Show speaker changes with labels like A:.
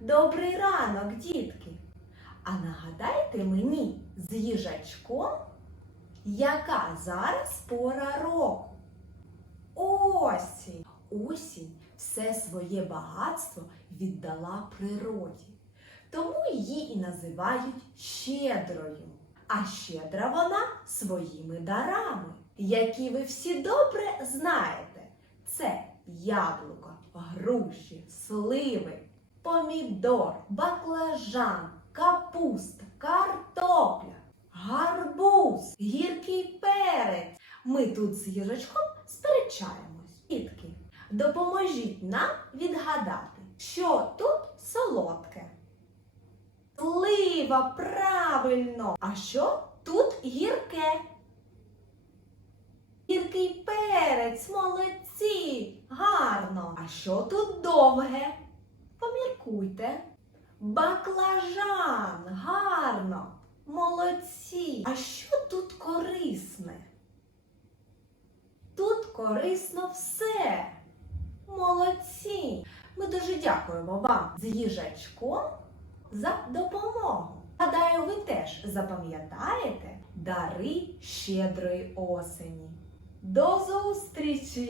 A: Добрий ранок, дітки! А нагадайте мені з їжачком, яка зараз пора року? Осінь! Осінь все своє багатство віддала природі. Тому її і називають щедрою. А щедра вона своїми дарами, які ви всі добре знаєте. Це яблуко, груші, сливи, помідор, баклажан, капуста, картопля, гарбуз, гіркий перець. Ми тут з їжачком сперечаємось. Дітки, допоможіть нам відгадати, що тут солодке. Слива, правильно. А що тут гірке? Гіркий перець, молодці, гарно. А що тут довге? Поміркуйте. Баклажан, гарно, молодці. А що тут корисне? Тут корисно все. Молодці. Ми дуже дякуємо вам з їжачком за допомогу. Гадаю, ви теж запам'ятаєте дари щедрої осені. До зустрічі!